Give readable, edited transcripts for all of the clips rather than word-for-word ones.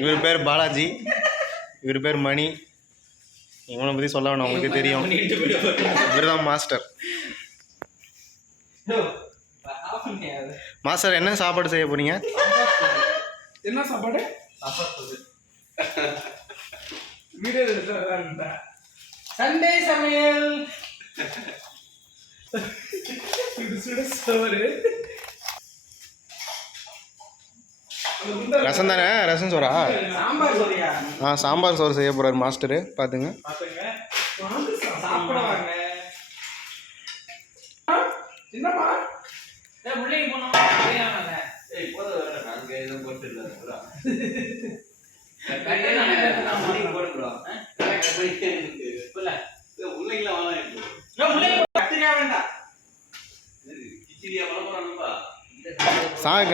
இவர் பேர் பாலாஜி, இவர் பேர் மணி. இவனை பற்றி சொல்ல வேணாம், உங்களுக்கு தெரியும். இவர் தான் மாஸ்டர். மாஸ்டர் என்ன சாப்பாடு செய்ய போறீங்க? என்ன சாப்பாடு? சண்டே சமையல். ரசம் தானே? ரசம் சோறா? சாம்பார் சோறியா? சாம்பார் சோறு செய்ய போறாரு மாஸ்டரு. பாத்துங்க. சாப்பிடுவாங்க. என்னப்பா? முள்ளைக்கு போனோம். நாங்க எதுவும் போட்டு இல்லை.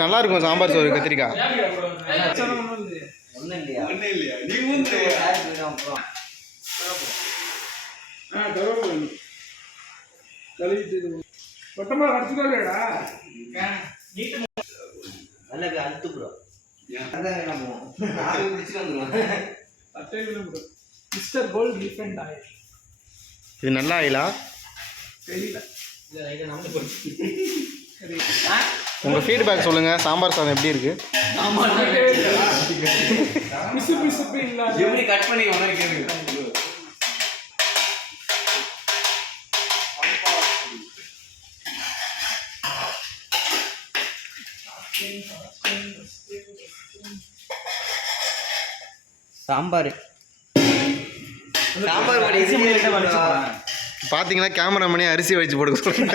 நல்லா இருக்கும் சாம்பார் சோறு கத்திரிக்காய். இது நல்ல ஆயிலா? தெரியல. உங்க ஃபீட்பேக் சொல்லுங்க. சாம்பார் சாதம் எப்படி இருக்கு? கட் பண்ணி சாம்பார் பாத்தீங்கன்னா கேமராமேனே அரிசி வச்சு போடுக்க சொல்றேன்.